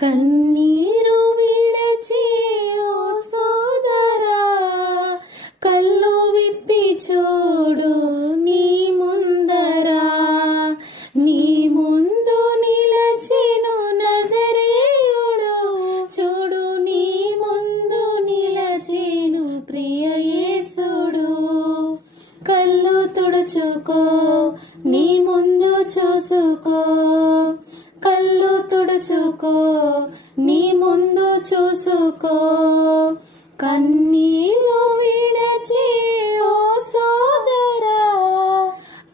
కన్నీరు విడచి ఓ సోదరా, కళ్ళు విప్పి చూడు నీ ముందరా. నీ ముందు నిలచెను నజరేయుడు, చూడు నీ ముందు నిలచెను ప్రియ యేసుడు. కళ్ళు తుడుచుకో, నీ ముందు చూసుకో, కళ్ళు తుడుచుకో, నీ ముందు చూసుకో. కన్నీరు విడచి ఓ సోదరా,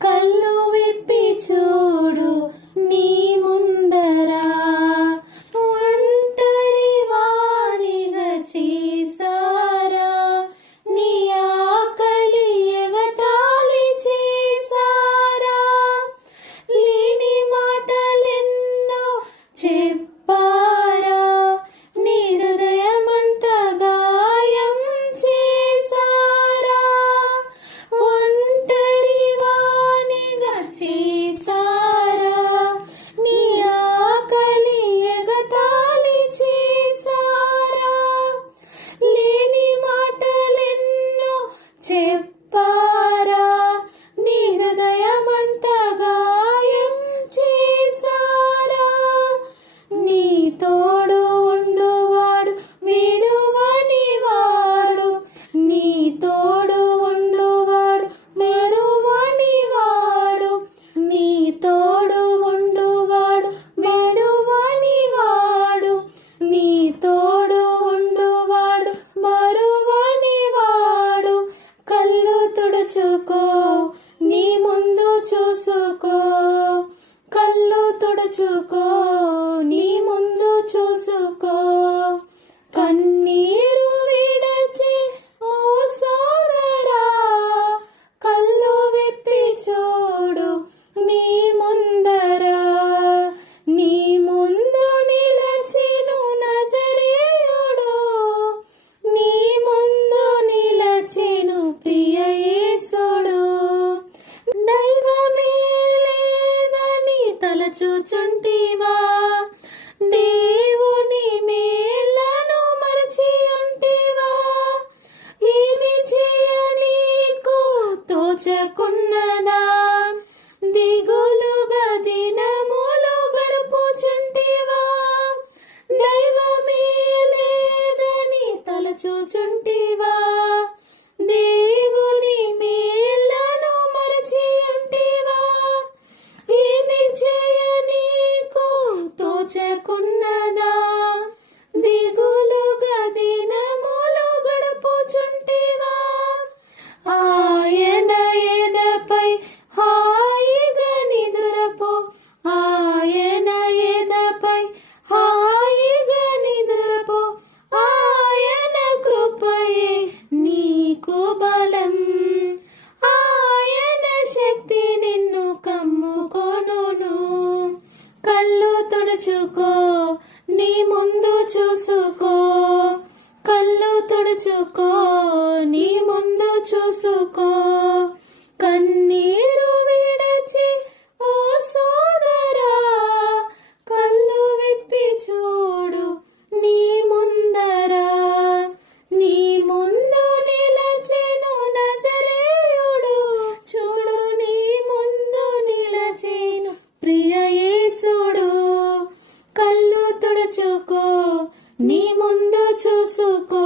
కళ్ళు విప్పి చూడు నీ ముందరా. ఒంటరి వానిగా చేసారా, నీ ఆకలి ఎగతాళి చేసారా. లేని మాటలెన్నో చెప్పారా, నీ హృదయమంత గాయం చేసారా. ఒంటరి వానిగా చేసారా, నీ ఆకలి ఎగతాళి చేసారా. లేని మాటలెన్నో చెప్పారా, నీ హృదయమంత గాయం చేసారా. నీ తోడు ఉండువాడు విడువని వాడు, నీ తోడు ఉండువాడు మెరువని వాడు, నీ తోడు ఉండువాడు మెరువని వాడు, నీ తోడు ఉండువాడు మరువని వాడు. కళ్ళు తుడుచుకో, నీ ముందు చూసుకో, కళ్ళు తుడుచుకో, నీ ముందు చూసుకో. కన్నీరు విడచి ఓ సోదరా, కళ్ళు విప్పి చూడు నీ ముందరా. నీ ముందు నిలచెను నజరేయుడు, నీ ముందు నిలచెను ప్రియ యేసుడు. దైవమే లేదని తలచుచుంటివా, దేవుని మేలను మరచి ఉంటివా. ఏమి చేయ నీకు తోచకున్నదా, దిగులుగా దినములు గడుపుచుంటివా. దైవమే లేదని తలచుచుంటివా, దేవుని మేలను మరచి ఉంటివా. ఏమి చేయ నీకు తోచకున్నదా, దిగులుగా దినములు గడుపుచుంటివా. ఆయన ఎదపై హాయిగా నిదురపో, ఆయన ఎదపై హాయిగా నిదురపో. ఆయన కృపయే నీకు బలం, ఆయన శక్తి నిన్ను కమ్ముకొనును. కళ్ళు తుడుచుకో, నీ ముందు చూసుకో, కళ్ళు తుడుచుకో, నీ ముందు చూసుకో. కన్నీరు విడచి ఓ సోదరా, కళ్ళు విప్పి చూడు నీ ముందరా. నీ ముందు నిలచెను నజరేయుడు, చూడు నీ ముందు నిలచెను ప్రియ యేసుడు. కళ్ళు తుడుచుకో, నీ ముందు చూసుకో.